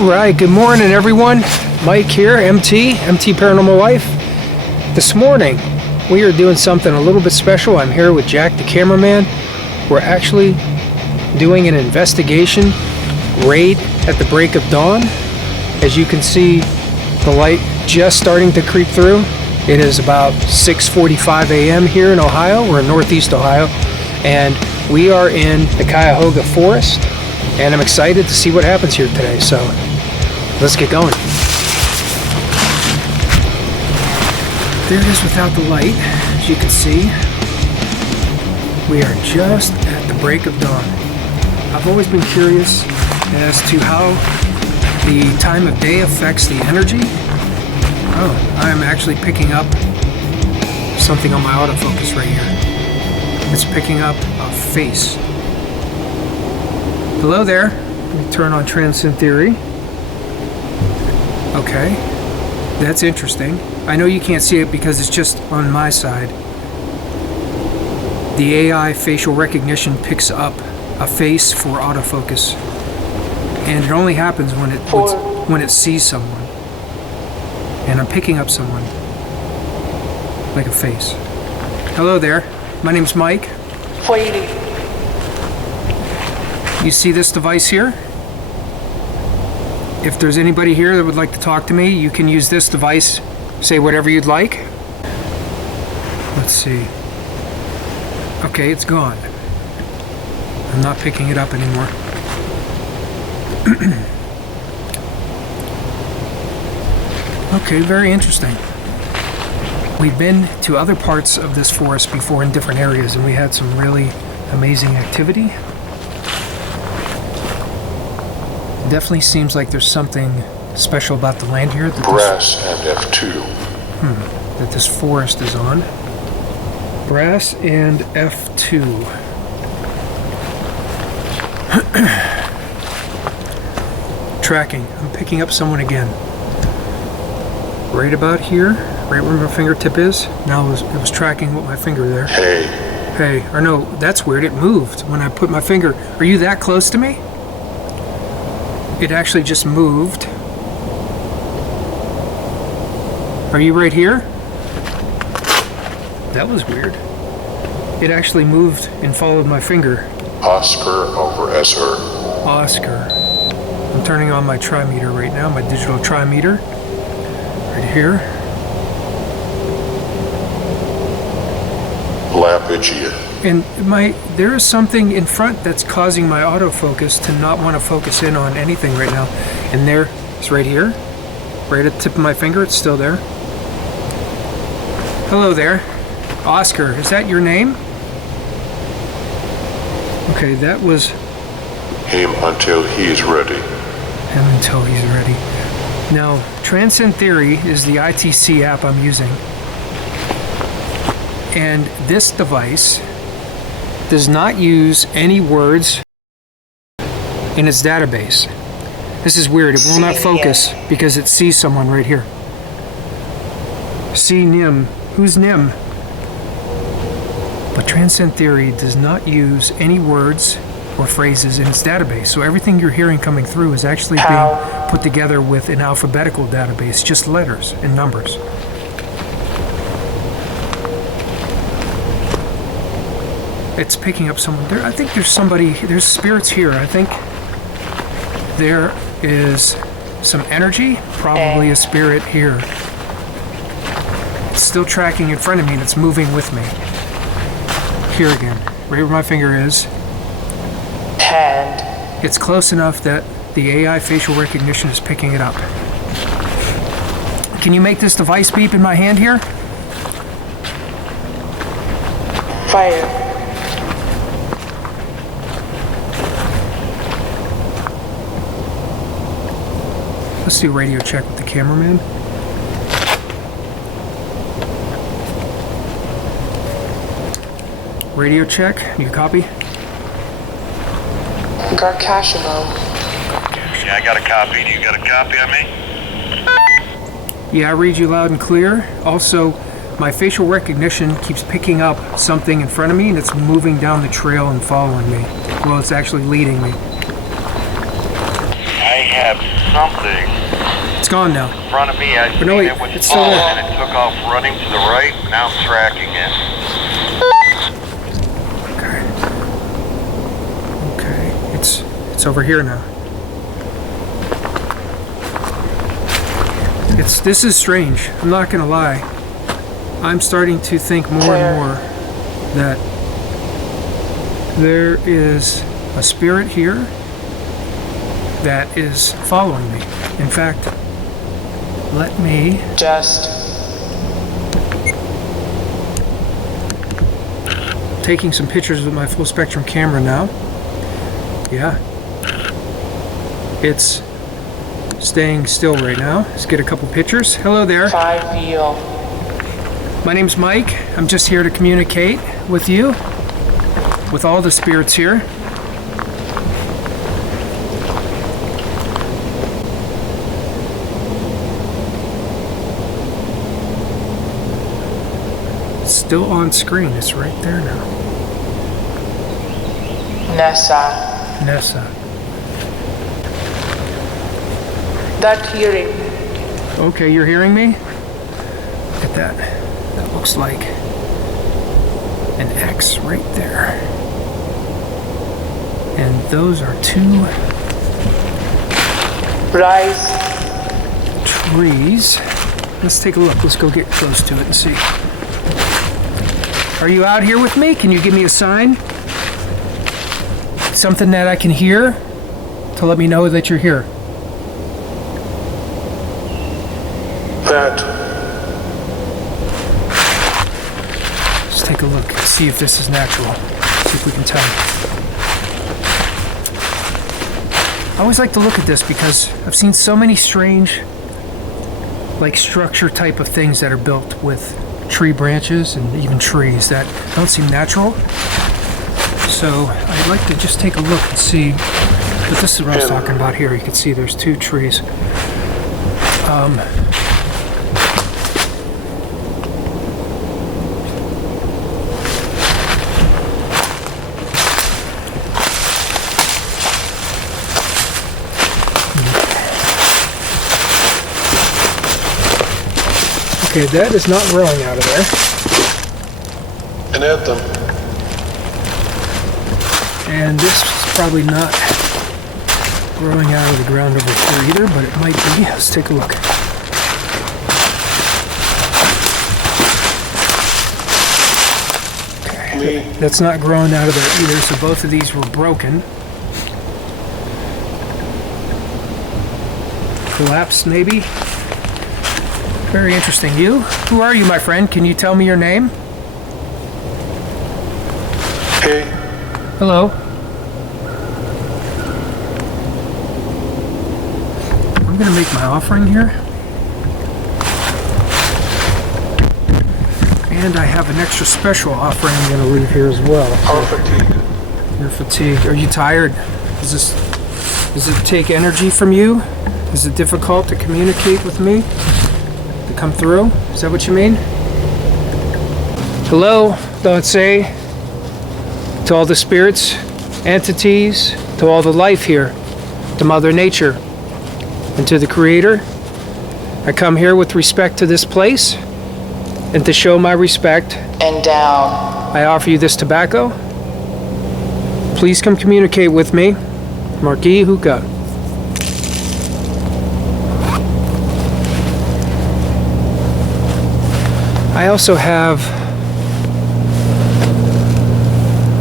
Alright, good morning everyone. Mike here, MT Paranormal Life. This morning, we are doing something a little bit special. I'm here with Jack the cameraman. We're actually doing an investigation raid at the break of dawn. As you can see, the light just starting to creep through. It is about 6:45 a.m. here in Ohio. We're in Northeast Ohio, and we are in the Cuyahoga Forest, and I'm excited to see what happens here today. So let's get going. There it is without the light. As you can see, we are just at the break of dawn. I've always been curious as to how the time of day affects the energy. Oh, I'm actually picking up something on my autofocus right here. It's picking up a face. Hello there. Let me turn on Transcend Theory. Okay, that's interesting. I know you can't see it because it's just on my side. The AI facial recognition picks up a face for autofocus, and it only happens when it sees someone. And I'm picking up someone like a face. Hello there. My name's Mike. 480. You see this device here? If there's anybody here that would like to talk to me, you can use this device. Say whatever you'd like. Let's see. Okay, it's gone. I'm not picking it up anymore. Okay, very interesting. We've been to other parts of this forest before in different areas, and we had some really amazing activity. Definitely seems like there's something special about the land here. That Brass and F2. that this forest is on. Brass and F2. Tracking. I'm picking up someone again. Right about here, right where my fingertip is. Now it was tracking with my finger there. Hey, or no, that's weird. It moved when I put my finger. Are you that close to me? It actually just moved. Are you right here? That was weird. It actually moved and followed my finger. Oscar over Esser. Oscar. I'm turning on my trimeter right now, my digital trimeter. Right here. Lapigia. And there is something in front that's causing my autofocus to not want to focus in on anything right now. And there, it's right here. Right at the tip of my finger, it's still there. Hello there. Oscar, is that your name? Okay, that was... Him until he's ready. Him until he's ready. Now, Transcend Theory is the ITC app I'm using. And this device does not use any words in its database. This is weird. It will not focus because it sees someone right here. See Nim. Who's Nim? But Transcend Theory does not use any words or phrases in its database. So everything you're hearing coming through is actually being put together with an alphabetical database, just letters and numbers. It's picking up someone there. I think there's spirits here. I think there is some energy, probably a spirit here. It's still tracking in front of me and it's moving with me. Here again, right where my finger is. And It's close enough that the AI facial recognition is picking it up. Can you make this device beep in my hand here? fire. Let's do radio check with the cameraman. Radio check. You copy? Garcashimo. Yeah, I got a copy. Do you got a copy of me? Yeah, I read you loud and clear. Also, my facial recognition keeps picking up something in front of me and it's moving down the trail and following me. Well, it's actually leading me. I have something It's gone now. in front of me. I But no, seen wait, it was it's still falling there. and it took off running to the right. Now I'm tracking it. Okay, it's over here now. This is strange. I'm not gonna lie. I'm starting to think more and more that there is a spirit here that is following me. In fact, let me Just taking some pictures with my full spectrum camera now. Yeah. It's staying still right now. Let's get a couple pictures. Hello there. 5 wheel. My name's Mike. I'm just here to communicate with you, with all the spirits here. It's still on screen. It's right there now. Nessa. That hearing. Okay, you're hearing me? Look at that. That looks like an X right there. And those are 2 Rise. trees. Let's take a look. Let's go get close to it and see. Are you out here with me? Can you give me a sign? Something that I can hear to let me know that you're here. That Let's take a look. See if this is natural. See if we can tell. I always like to look at this because I've seen so many strange, like structure type of things that are built with tree branches and even trees that don't seem natural. So I'd like to just take a look and see. But this is what I was talking about here. You can see there's 2 trees. Okay, that is not growing out of there. an anthem. And this is probably not growing out of the ground over here either, but it might be. Let's take a look. Okay, that's not growing out of there either, so both of these were broken. Collapsed, maybe? Very interesting. You? Who are you, my friend? Can you tell me your name? Hey, Hello. I'm gonna make my offering here. And I have an extra special offering I'm gonna leave here as well. our fatigue. You're fatigued. Are you tired? Does it take energy from you? Is it difficult to communicate with me? To come through? Is that what you mean? Hello, don't say. To all the spirits, entities, to all the life here, to Mother Nature, and to the Creator. I come here with respect to this place, and to show my respect, And down. I offer you this tobacco. Please come communicate with me. Marquis Hookah. I also have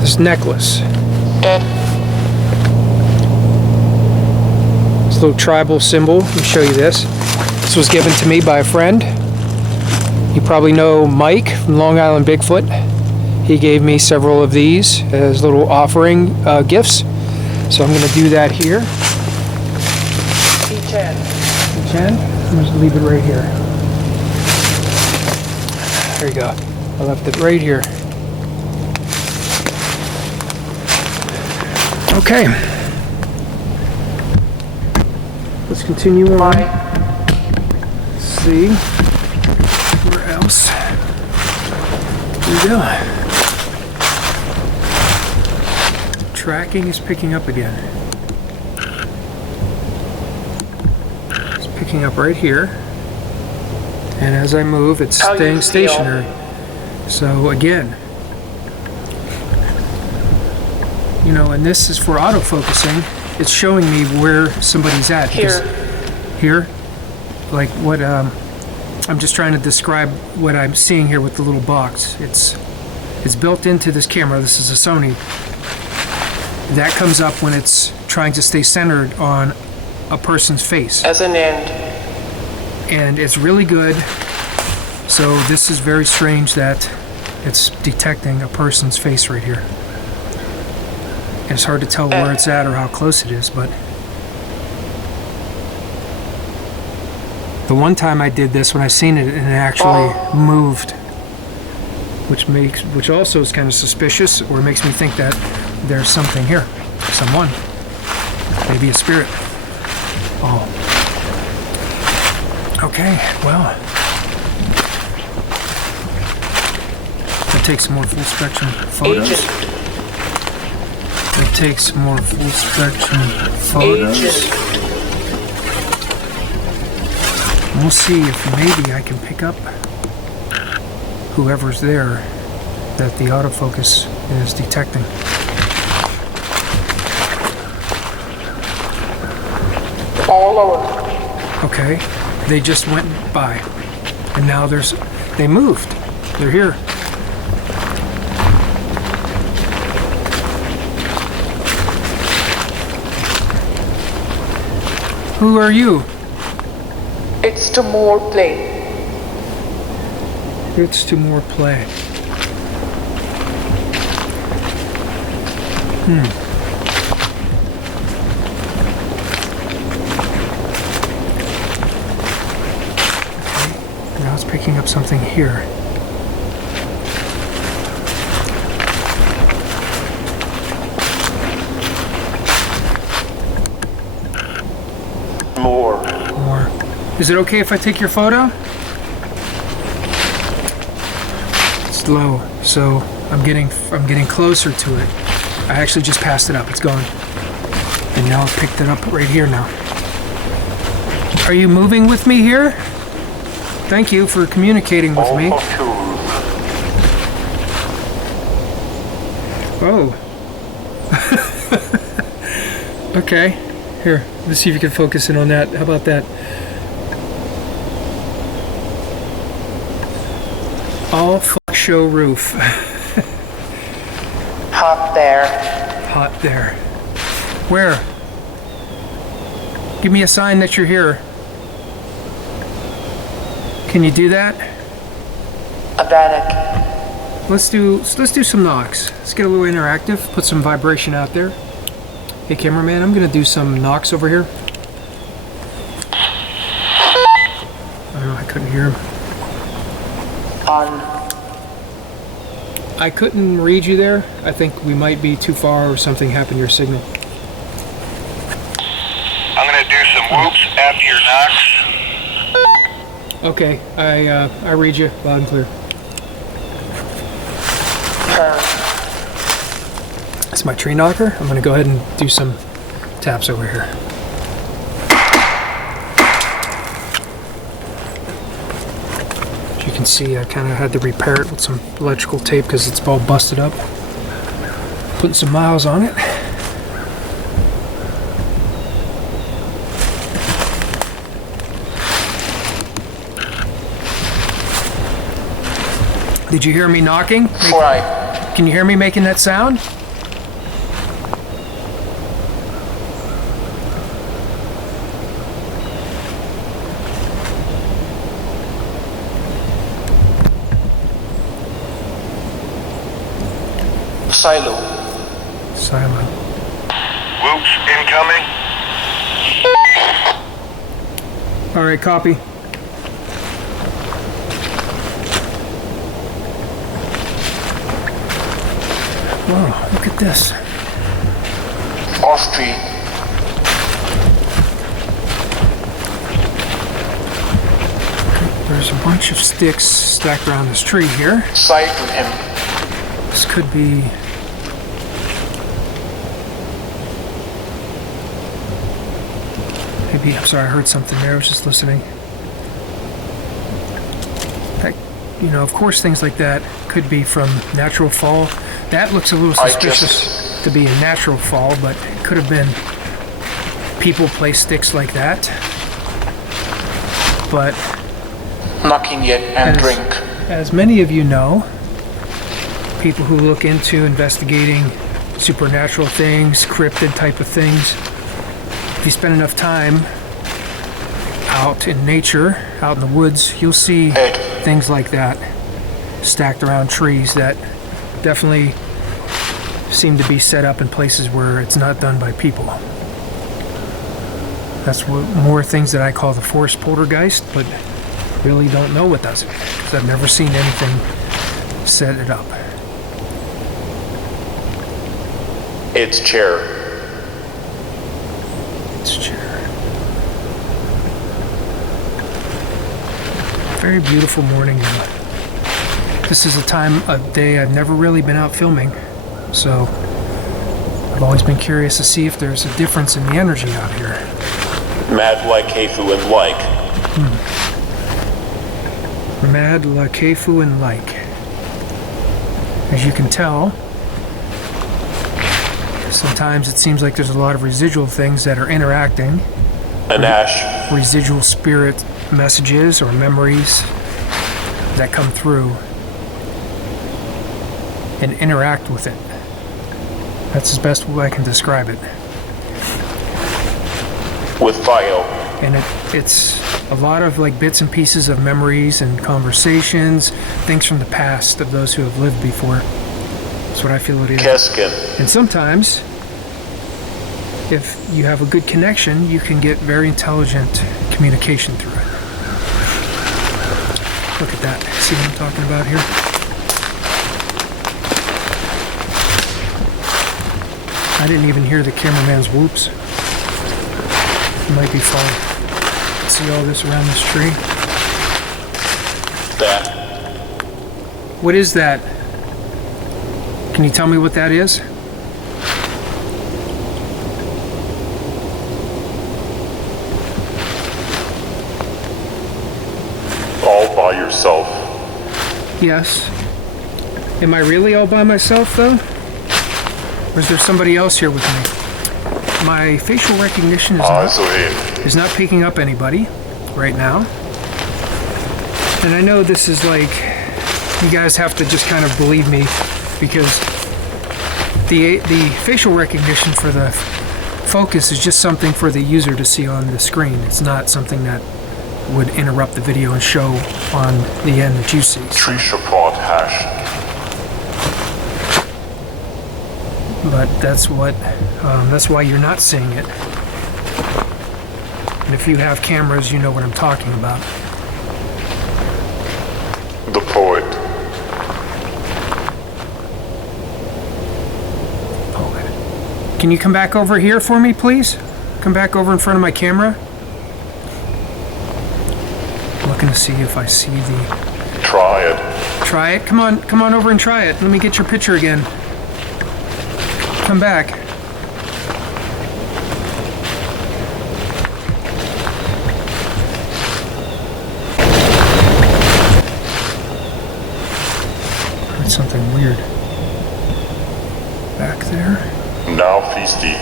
this necklace. This little tribal symbol. Let me show you this. This was given to me by a friend. You probably know Mike from Long Island Bigfoot. He gave me several of these as little offering gifts. So I'm going to do that here. Teacher. Jen, I'm just leave it right here. There you go. I left it right here. Okay. Let's continue on. Let's see. Where else? Here we go. Tracking is picking up again. picking up right here. And as I move, it's How you staying feel? stationary. So again, you know, and this is for autofocusing. It's showing me where somebody's at. Here. Here? Like what, I'm just trying to describe what I'm seeing here with the little box. It's built into this camera. This is a Sony. That comes up when it's trying to stay centered on a person's face. As an end. And it's really good. So this is very strange that it's detecting a person's face right here. And it's hard to tell where it's at or how close it is, but the one time I did this, when I seen it, it actually moved, which also is kind of suspicious, or makes me think that there's something here, someone, maybe a spirit. Oh, okay, well, that takes more full spectrum photos. Agent. It takes more full spectrum photos. Agent. We'll see if maybe I can pick up whoever's there that the autofocus is detecting. All over. Okay, they just went by, and now they moved. They're here. Who are you? It's to more play. It's to more play. Okay, now it's picking up something here. More. More. Is it okay if I take your photo? It's low, so I'm getting closer to it. I actually just passed it up. It's gone. And now I've picked it up right here now. Are you moving with me here? Thank you for communicating with me. Oh. Okay. Here, let's see if you can focus in on that. How about that? All fuck show roof. Hot there. Hot there. Where? Give me a sign that you're here. Can you do that? Atlantic. Let's do some knocks. Let's get a little interactive. Put some vibration out there. Hey, cameraman, I'm gonna do some knocks over here. Oh, I couldn't hear him. On. I couldn't read you there. I think we might be too far or something happened to your signal. I'm gonna do some whoops after your knocks. Okay, I read you loud and clear. Turn. It's my tree knocker. I'm gonna go ahead and do some taps over here. As you can see, I kind of had to repair it with some electrical tape because it's all busted up. Putting some miles on it. Did you hear me knocking? Right. Can you hear me making that sound? Silo. Silo. Whoops incoming. All right, copy. Whoa, look at this. Off tree. There's a bunch of sticks stacked around this tree here. Sight with him. This could be... Maybe, I'm sorry, I heard something there. I was just listening. That, you know, of course, things like that could be from natural fall. That looks a little suspicious to be a natural fall, but it could have been people place sticks like that. But knocking yet and drink. As many of you know, people who look into investigating supernatural things, cryptid type of things, if you spend enough time out in nature, out in the woods, you'll see things like that stacked around trees that definitely seem to be set up in places where it's not done by people. That's what more things that I call the forest poltergeist, but really don't know what does it, because I've never seen anything set it up. Its chair. Its chair. Very beautiful morning. This is a time of day I've never really been out filming, so I've always been curious to see if there's a difference in the energy out here. Mad like Kefu and like. Mad la Kefu and like. As you can tell, sometimes it seems like there's a lot of residual things that are interacting. An ash. Residual spirit messages or memories that come through and interact with it. That's the best way I can describe it. With file. And it's a lot of like bits and pieces of memories and conversations, things from the past of those who have lived before. That's what I feel it is. Keskin. And sometimes, if you have a good connection, you can get very intelligent communication through it. Look at that. See what I'm talking about here? I didn't even hear the cameraman's whoops. It might be fun. See all this around this tree? That. What is that? Can you tell me what that is? All by yourself. Yes. Am I really all by myself, though? Or is there somebody else here with me? My facial recognition is not picking up anybody right now. And I know this is like, you guys have to just kind of believe me, because the facial recognition for the focus is just something for the user to see on the screen. It's not something that would interrupt the video and show on the end that you see. Tree support hash. But that's why you're not seeing it. And if you have cameras, you know what I'm talking about. The poet. Poet. Can you come back over here for me, please? Come back over in front of my camera. I'm looking to see if I see the... Try it. Try it? Come on over and try it. Let me get your picture again. Come back. Heard something weird back there. Now feisty.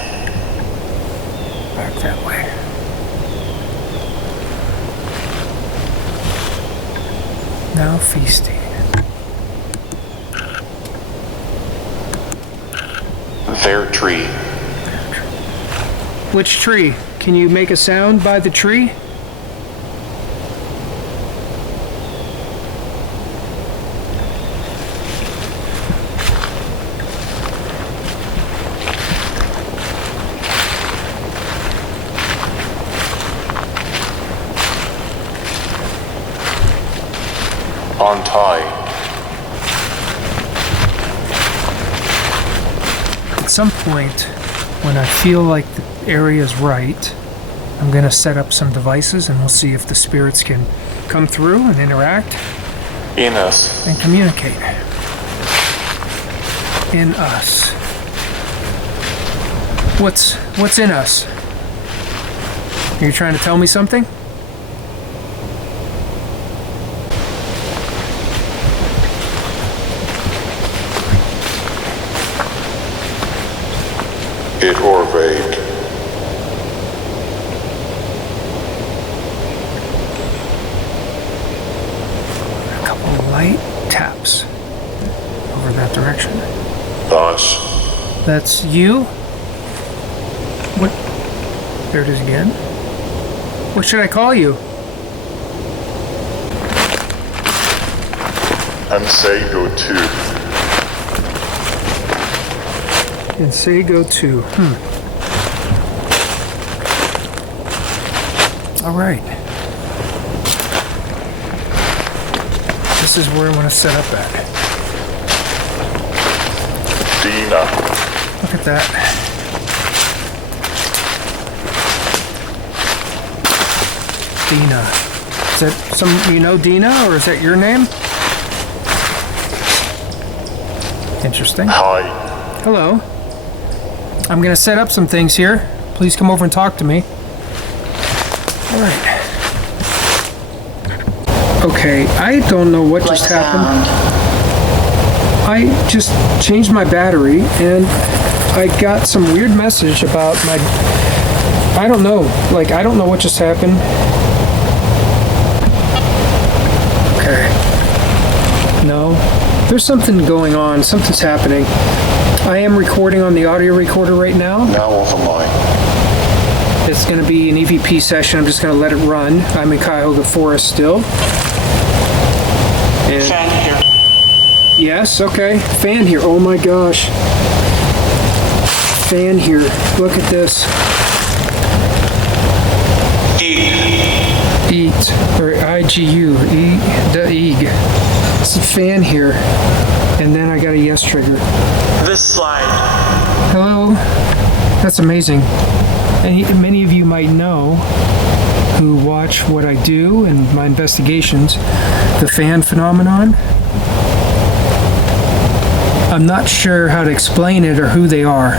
Back that way. Now feasting. Their tree. Which tree? Can you make a sound by the tree? On tie. At some point, when I feel like the area is right, I'm going to set up some devices and we'll see if the spirits can come through and interact In us. and communicate. In us. What's in us? Are you trying to tell me something? It or vague. A couple of light taps over that direction. Us. That's you? What? There it is again. What should I call you? And say go to. And say go to. All right. This is where I want to set up at. Dina. Look at that. Dina. Is that Dina, or is that your name? Interesting. Hi. Hello. I'm going to set up some things here. Please come over and talk to me. All right. Okay, I don't know what just happened. I just changed my battery and I got some weird message about my... I don't know. I don't know what just happened. Okay. No. There's something going on. Something's happening. I am recording on the audio recorder right now. Now over mine. It's going to be an EVP session. I'm just going to let it run. I'm in Cuyahoga Forest still. And Fan here. yes, okay. Fan here. Oh my gosh. Fan here. Look at this. Eat. Or IGU. Eeg. It's a fan here. And then I got a yes trigger. This slide. Hello. That's amazing. And many of you might know who watch what I do and my investigations, the fan phenomenon. I'm not sure how to explain it or who they are,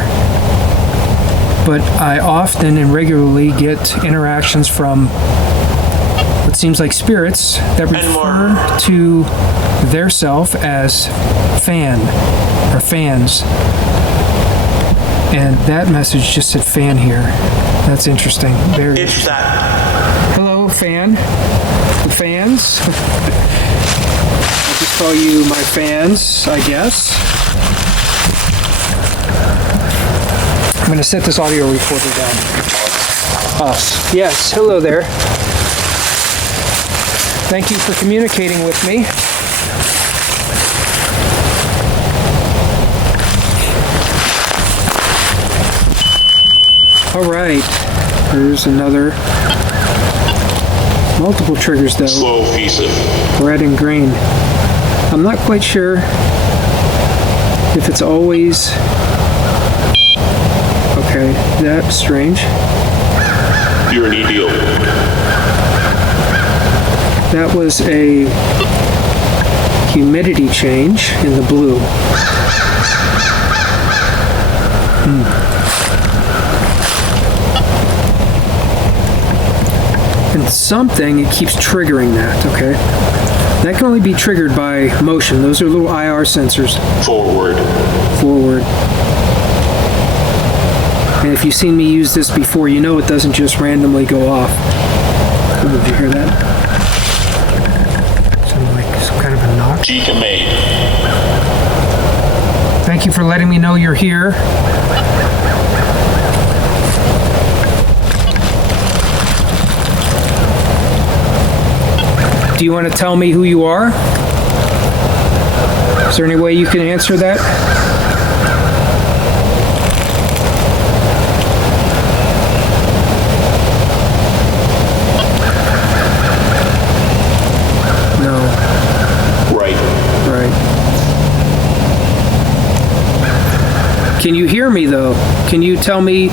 but I often and regularly get interactions from what seems like spirits that refer to their self as fan or fans. And that message just said fan here. That's interesting. Very It's interesting. that. Hello, fan. The fans. I'll just call you my fans, I guess. I'm going to set this audio recorder down. Us. Yes, hello there. Thank you for communicating with me. All right. There's another. Multiple triggers though. Slow feces. Red and green. I'm not quite sure if it's always... Okay, that's strange. You're an idiot. That was a humidity change in the blue. And something, it keeps triggering that, okay? That can only be triggered by motion. Those are little IR sensors. Forward. Forward. And if you've seen me use this before, you know it doesn't just randomly go off. Oh, did you hear that? Sounded like some kind of a knock. G-Made. Thank you for letting me know you're here. Do you want to tell me who you are? Is there any way you can answer that? No. Right. Right. Can you hear me though? Can you tell me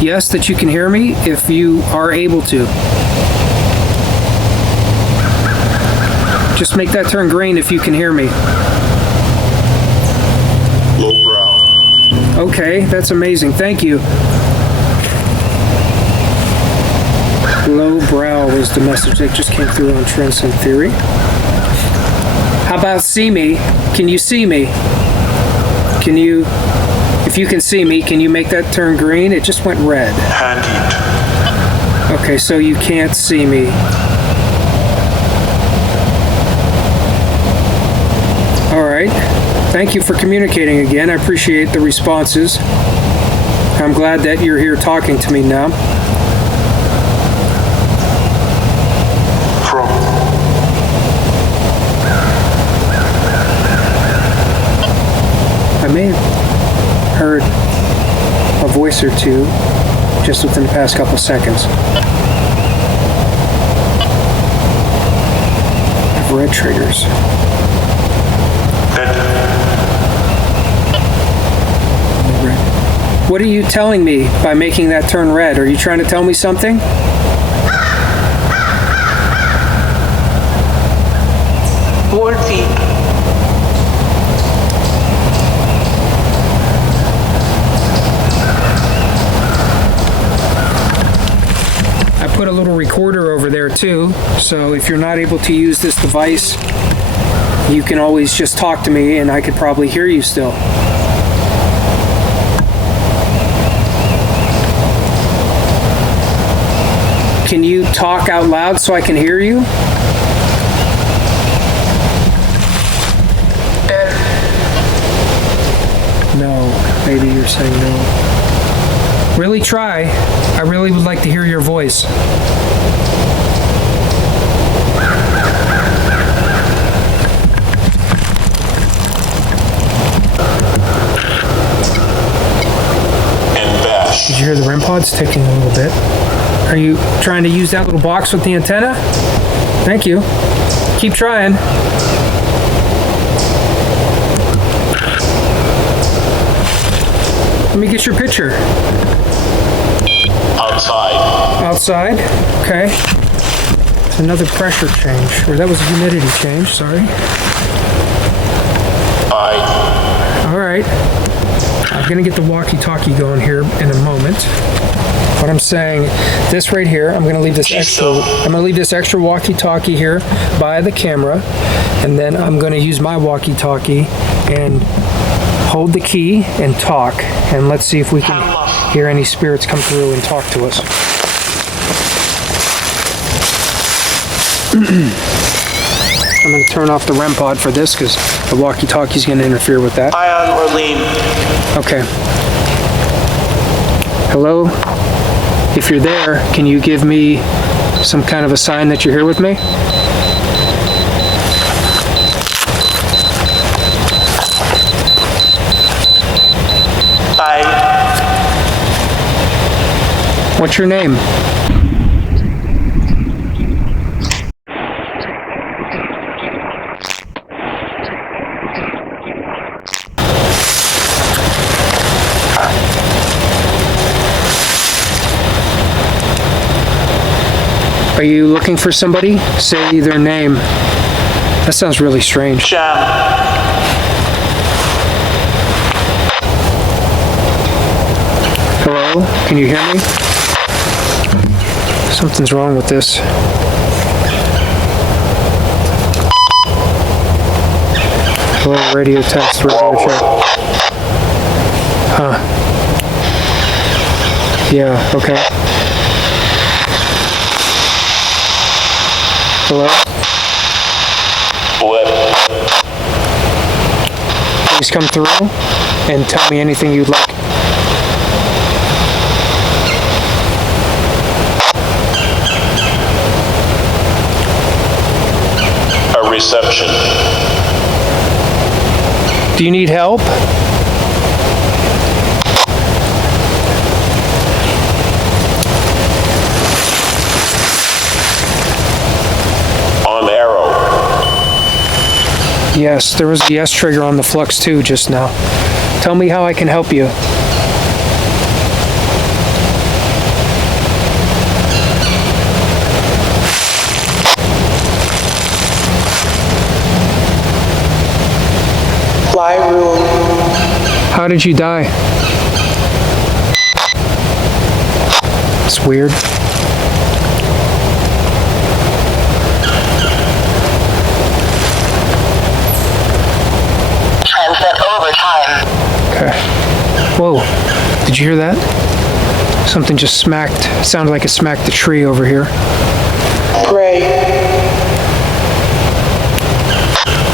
yes that you can hear me if you are able to? Just make that turn green if you can hear me. Low brow. Okay, that's amazing. Thank you. Low brow was the message that just came through on Trends and Theory. How about see me? Can you see me? Can you, if you can see me, can you make that turn green? It just went red. Handy. Okay, so you can't see me. All right. Thank you for communicating again. I appreciate the responses. I'm glad that you're here talking to me now. From. I may have heard a voice or two just within the past couple seconds. I've read triggers. What are you telling me by making that turn red? Are you trying to tell me something? Wolfie. I put a little recorder over there too, so if you're not able to use this device, you can always just talk to me and I could probably hear you still. Can you talk out loud so I can hear you? No, maybe you're saying no. Really try. I really would like to hear your voice. And bash. Did you hear the REM pods ticking a little bit? Are you trying to use that little box with the antenna? Thank you. Keep trying. Let me get your picture. Outside. Outside? Okay. It's another pressure change. Or that was a humidity change, sorry. All right. I'm gonna get the walkie-talkie going here in a moment. What I'm saying, this right here, I'm gonna leave this extra walkie-talkie here by the camera, and then I'm gonna use my walkie-talkie and hold the key and talk, and let's see if we can hear any spirits come through and talk to us. I'm going to turn off the REM pod for this because the walkie-talkie is going to interfere with that. Ion or lean. Okay. Hello? If you're there, can you give me some kind of a sign that you're here with me? What's your name? Are you looking for somebody? Say their name. That sounds really strange. Jam. Hello? Can you hear me? Something's wrong with this. Hello, radio test, radio check. Huh. Yeah, okay. Hello? Blip. Please come through and tell me anything you'd like. A reception. Do you need help? On arrow. Yes, there was a yes trigger on the flux too just now. Tell me how I can help you. Fly room. How did you die? It's weird. Did you hear that? Something just smacked, sounded like it smacked the tree over here. Pray.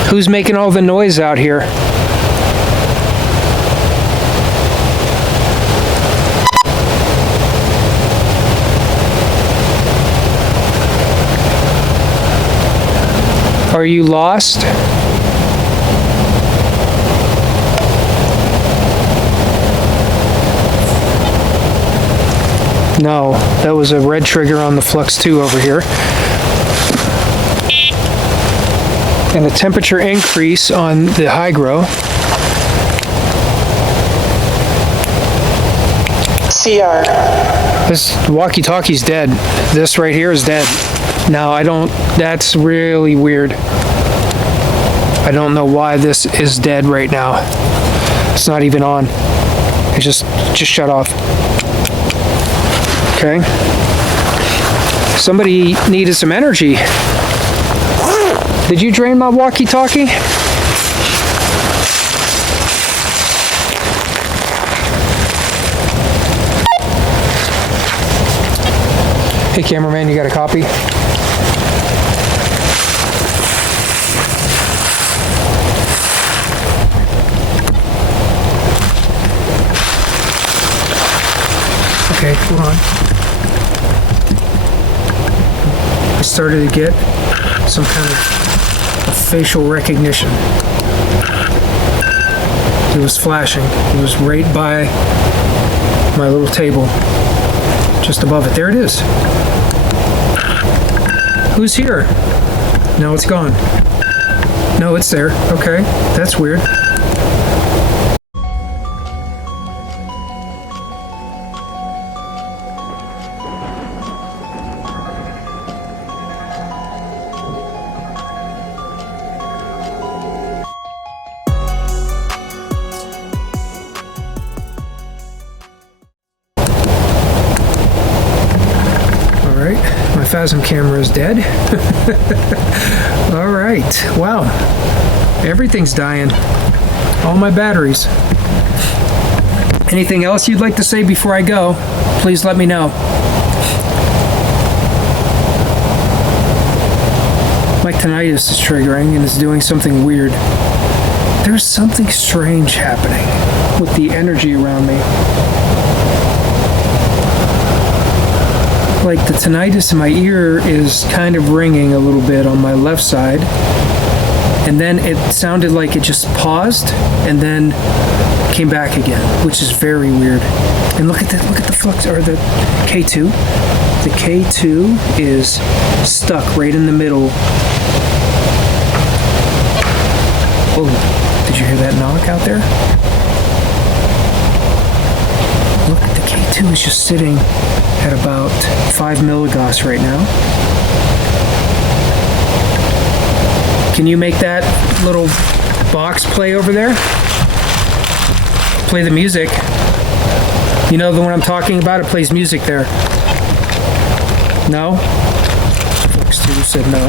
Who's making all the noise out here? Are you lost? No, that was a red trigger on the Flux 2 over here. And the temperature increase on the Hygro. CR. This walkie-talkie's dead. This right here is dead. Now, that's really weird. I don't know why this is dead right now. It's not even on. It just shut off. Okay. Somebody needed some energy. Did you drain my walkie-talkie? Hey, cameraman, you got a copy? Okay, hold on. I started to get some kind of facial recognition. It was flashing. It was right by my little table, just above it. There it is. Who's here? No, it's gone. No, it's there. Okay, that's weird. Phasm camera is dead. All right. Wow. Everything's dying. All my batteries. Anything else you'd like to say before I go? Please let me know. My tinnitus is triggering and is doing something weird. There's something strange happening with the energy around me. Like the tinnitus in my ear is kind of ringing a little bit on my left side, and then it sounded like it just paused and then came back again, which is very weird. And look at the flux, or the K2. The K2 is stuck right in the middle. Oh, did you hear that knock out there? Look, the K2 is just sitting at about 5 milligauss right now. Can you make that little box play over there? Play the music. You know the one I'm talking about? It plays music there. No? Folks 2 said no.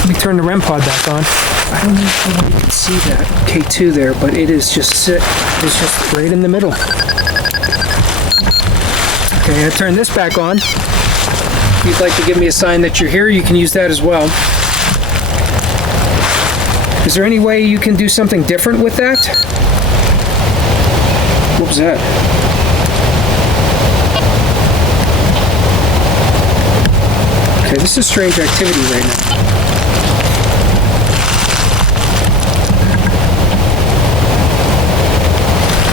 Let me turn the REM pod back on. I don't know if you can see that K2 there, but it is just it's just right in the middle. Okay, I turn this back on. If you'd like to give me a sign that you're here, you can use that as well. Is there any way you can do something different with that? What was that? Okay, this is strange activity right now.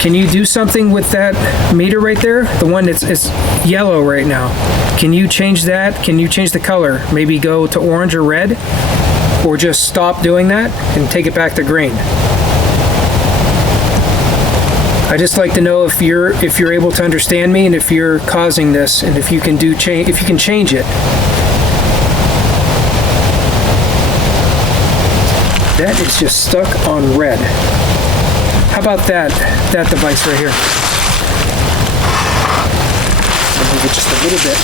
Can you do something with that meter right there? The one that's yellow right now. Can you change that? Can you change the color? Maybe go to orange or red? Or just stop doing that and take it back to green? I just like to know if you're able to understand me and if you're causing this and if you can change it. That is just stuck on red. How about that device right here? I'll move it just a little bit.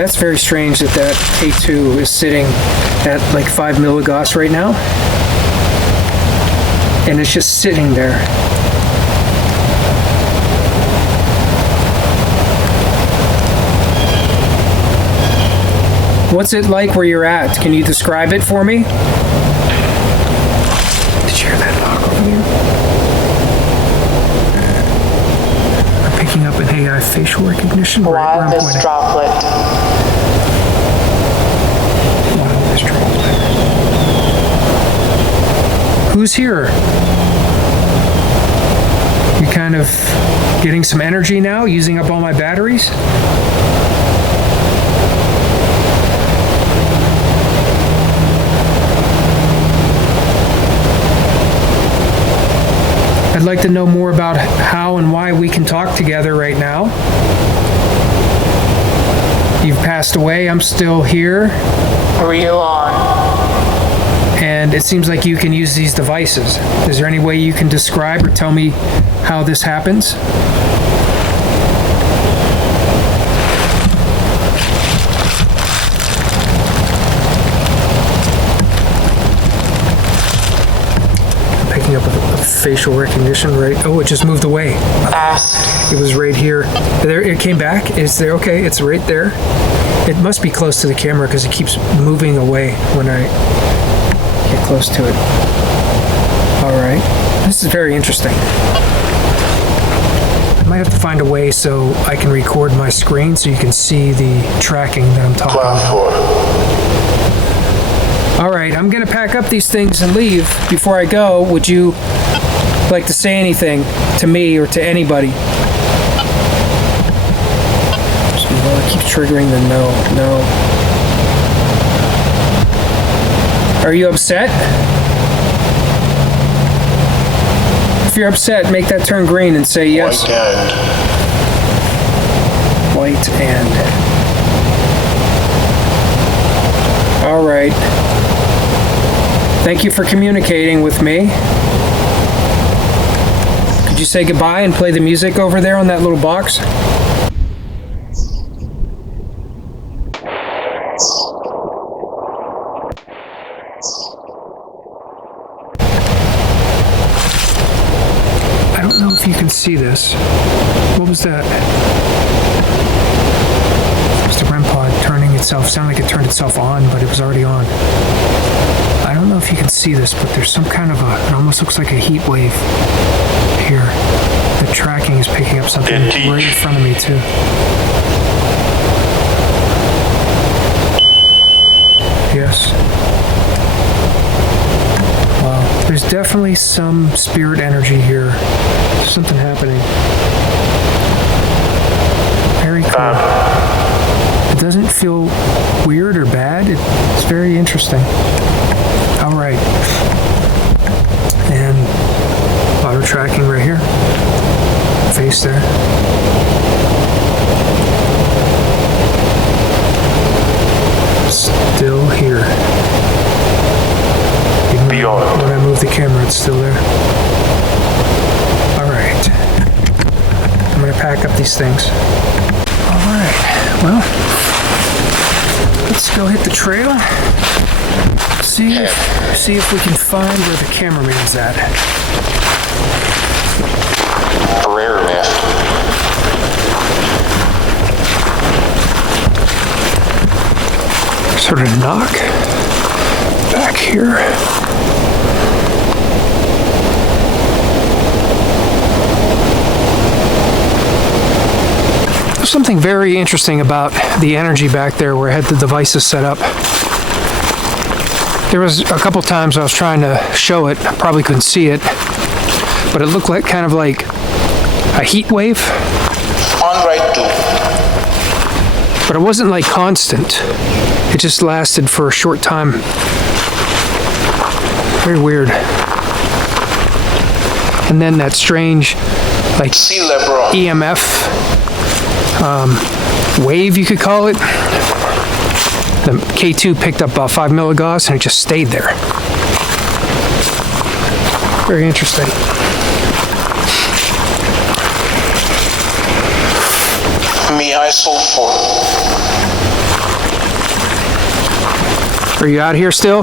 That's very strange that that K2 is sitting at like 5 milligauss right now. And it's just sitting there. What's it like where you're at? Can you describe it for me? Did you hear that knock over there? I'm picking up an AI facial recognition. Right where I'm Wildest pointing. droplet. Wildest droplet. Who's here? You kind of getting some energy now, using up all my batteries? I'd like to know more about how and why we can talk together right now. You've passed away, I'm still here, Reel on. and it seems like you can use these devices. Is there any way you can describe or tell me how this happens? Picking up a facial recognition, right? Oh, it just moved away. Ask. It was right here. There, it came back. Is there? Okay, it's right there. It must be close to the camera because it keeps moving away when I get close to it. All right. This is very interesting. I might have to find a way so I can record my screen so you can see the tracking that I'm talking Plan about. 4. All right, I'm gonna pack up these things and leave. Before I go, would you like to say anything to me or to anybody? Well, it keeps triggering the no. Are you upset? If you're upset, make that turn green and say yes. White and. White and. All right. Thank you for communicating with me. Could you say goodbye and play the music over there on that little box? I don't know if you can see this. What was that? It was the REM pod turning itself. Sounded like it turned itself on, but it was already on. I don't know if you can see this, but there's some kind of it almost looks like a heat wave here. The tracking is picking up something right in front of me too. Yes. Wow. There's definitely some spirit energy here. There's something happening. Very cool. It doesn't feel weird or bad. It's very interesting. All right. And auto tracking right here. Face there. Still here. Beyond. When I move the camera, it's still there. All right. I'm gonna pack up these things. All right. Well, let's go hit the trail. See if we can find where the cameraman's at. Rare man. Sort of knock back here. There's something very interesting about the energy back there where I had the devices set up. There was a couple times I was trying to show it, I probably couldn't see it, but it looked like kind of like a heat wave. On right 2. But it wasn't like constant. It just lasted for a short time. Very weird. And then that strange, like EMF wave, you could call it. The K2 picked up about 5 milligauss and it just stayed there. Very interesting. Me ISO 4. Are you out here still?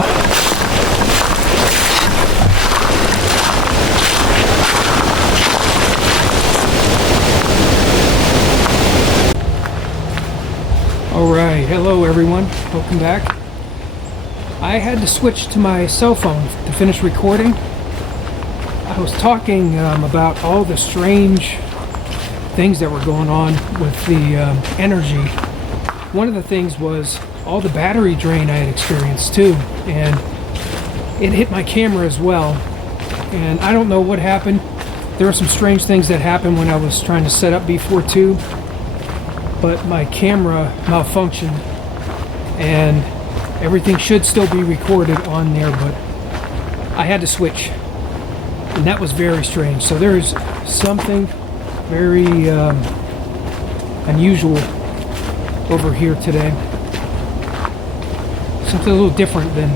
Alright, hello everyone. Welcome back. I had to switch to my cell phone to finish recording. I was talking about all the strange things that were going on with the energy. One of the things was all the battery drain I had experienced too, and it hit my camera as well. And I don't know what happened. There were some strange things that happened when I was trying to set up B42, but my camera malfunctioned and everything should still be recorded on there, but I had to switch, and that was very strange. So there's something very unusual over here today. Something a little different than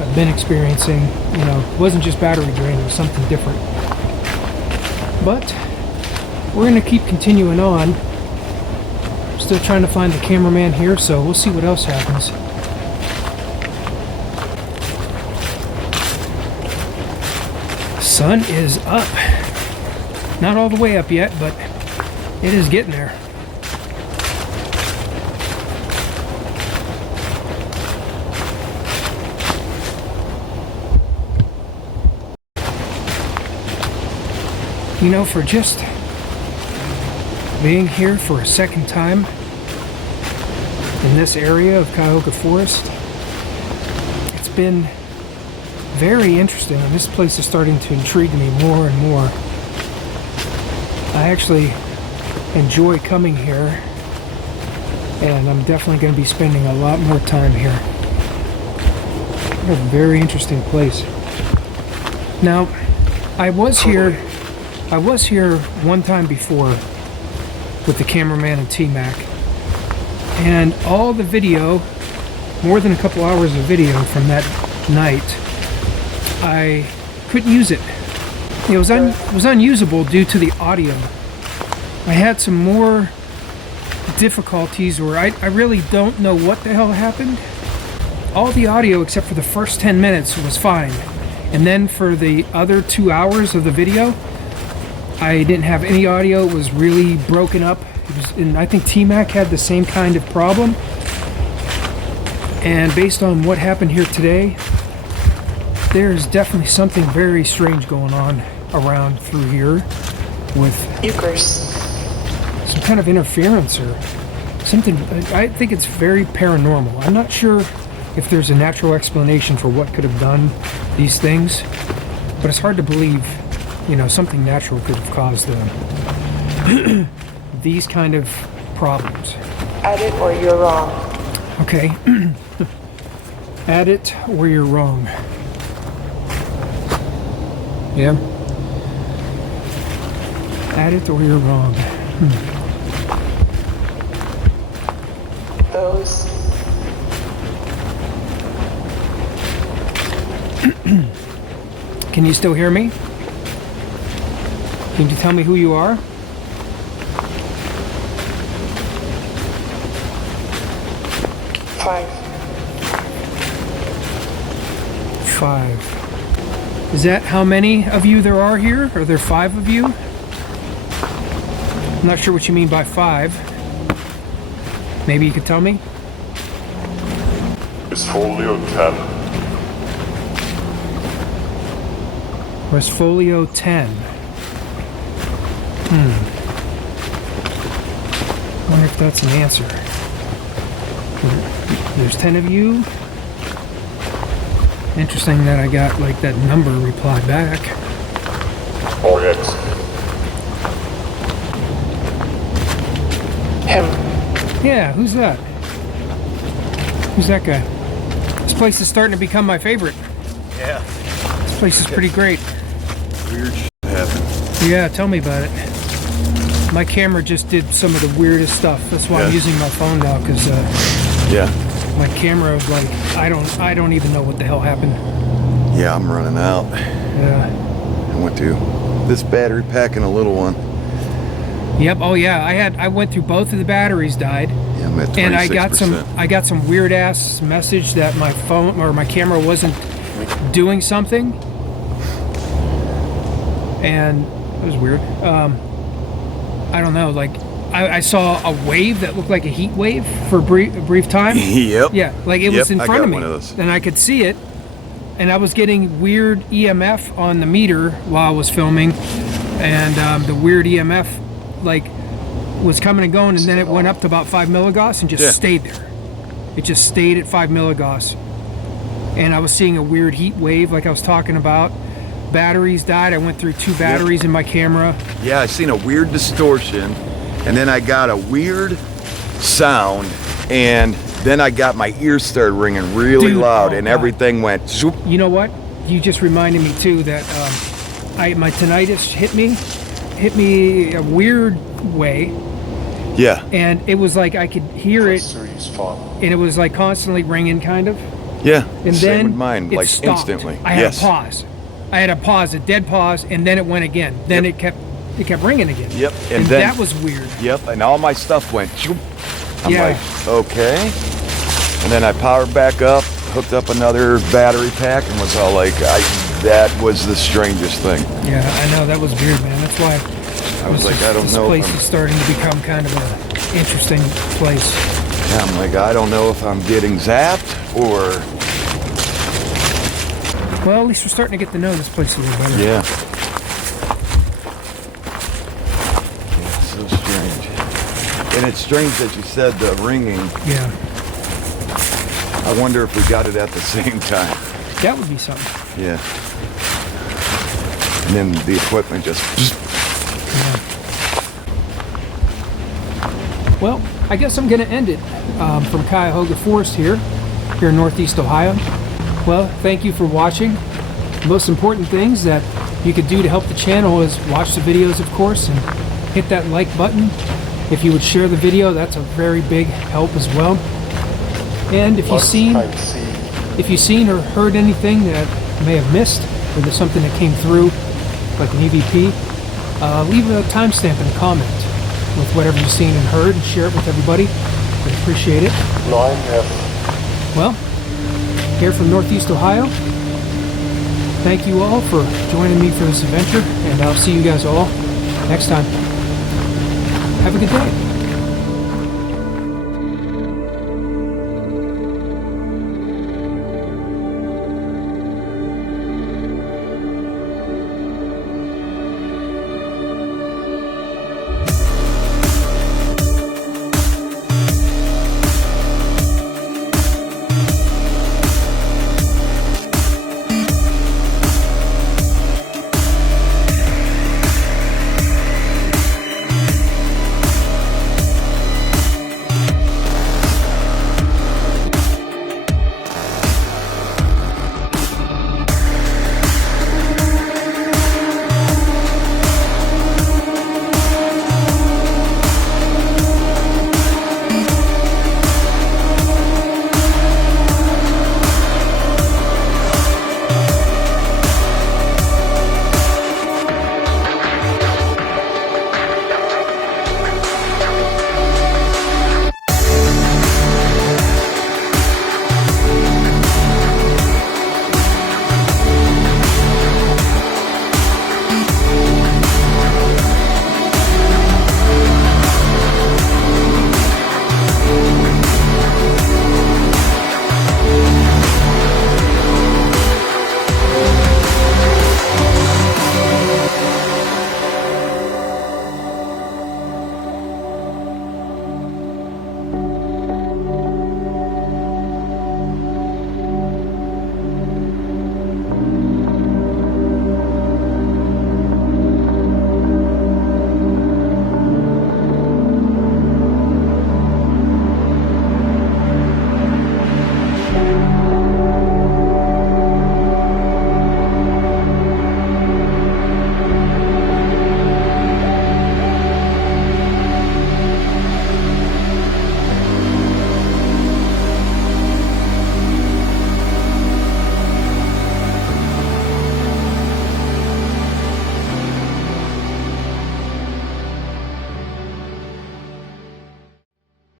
I've been experiencing. You know, it wasn't just battery drain, it was something different. But we're gonna keep continuing on. Still trying to find the cameraman here, so we'll see what else happens. Sun is up. Not all the way up yet, but it is getting there. You know, for just being here for a second time in this area of Cuyahoga Forest, it's been very interesting, and this place is starting to intrigue me more and more. I actually enjoy coming here, and I'm definitely going to be spending a lot more time here. What a very interesting place. Now, I was here one time before with the cameraman and T-Mac, and all the video, more than a couple hours of video from that night, I couldn't use it. It was unusable due to the audio. I had some more difficulties where I really don't know what the hell happened. All the audio except for the first 10 minutes was fine, and then for the other 2 hours of the video, I didn't have any audio. It was really broken up. And I think T-Mac had the same kind of problem. And based on what happened here today, there's definitely something very strange going on around through here with some kind of interference or something. I think it's very paranormal. I'm not sure if there's a natural explanation for what could have done these things, but it's hard to believe, you know, something natural could have caused these kind of problems. Add it or you're wrong. Okay. Add it or you're wrong. Yeah. Add it or you're wrong. Those. Can you still hear me? Can you tell me who you are? Five. Is that how many of you there are here? Are there 5 of you? I'm not sure what you mean by 5. Maybe you could tell me? It's folio 10. Where's folio 10? I wonder if that's an answer. There's 10 of you. Interesting that I got like that number reply back. Oh, yes. Him. Yeah, who's that? Who's that guy? This place is starting to become my favorite. Yeah. This place is pretty great. Weird shit happened. Yeah, tell me about it. My camera just did some of the weirdest stuff. That's why I'm using my phone now, because my camera, like, I don't even know what the hell happened. Yeah, I'm running out. Yeah. I went to this battery pack and a little one. Yep. Oh yeah. I went through both of the batteries died. Yeah, I'm at 26%. And I got some weird ass message that my phone or my camera wasn't doing something, and it was weird. I don't know, like I saw a wave that looked like a heat wave for a brief time. Yep. Yeah, like it was in I front got of me, one of those. and I could see it, and I was getting weird EMF on the meter while I was filming, and the weird EMF like was coming and going, and then it went up to about 5 milligauss and just stayed there. It just stayed at 5 milligauss, and I was seeing a weird heat wave like I was talking about. Batteries died. I went through 2 batteries in my camera. Yeah, I seen a weird distortion, and then I got a weird sound, and then I got my ears started ringing really loud, and everything went zoop. You know what? You just reminded me too that my tinnitus hit me a weird way, Yeah. and it was like I could hear it, and it was like constantly ringing, kind of. Yeah. And Same then with mine, it like stopped. instantly. I had a pause. A dead pause, and then it went again. Then it kept ringing again. Yep. And then that was weird. Yep. And all my stuff went. Zoop. I'm Yeah. like, okay. And then I powered back up, hooked up another battery pack, and was all like, that was the strangest thing. Yeah, I know, that was weird, man. That's why I was like, I don't know. This place is starting to become kind of an interesting place. Yeah, I'm like, I don't know if I'm getting zapped or. Well, at least we're starting to get to know this place a little better. Yeah. Yeah, so strange. And it's strange that you said the ringing. Yeah. I wonder if we got it at the same time. That would be something. Yeah. And then the equipment just. Yeah. Well, I guess I'm going to end it from Cuyahoga Forest here in Northeast Ohio. Well, thank you for watching. The most important things that you could do to help the channel is watch the videos, of course, and hit that like button. If you would share the video, that's a very big help as well. And if you've seen or heard anything that I may have missed, or there's something that came through, like an EVP, leave a timestamp in a comment with whatever you've seen and heard, and share it with everybody. I'd appreciate it. Well, here from Northeast Ohio, thank you all for joining me for this adventure, and I'll see you guys all next time. Have a good day.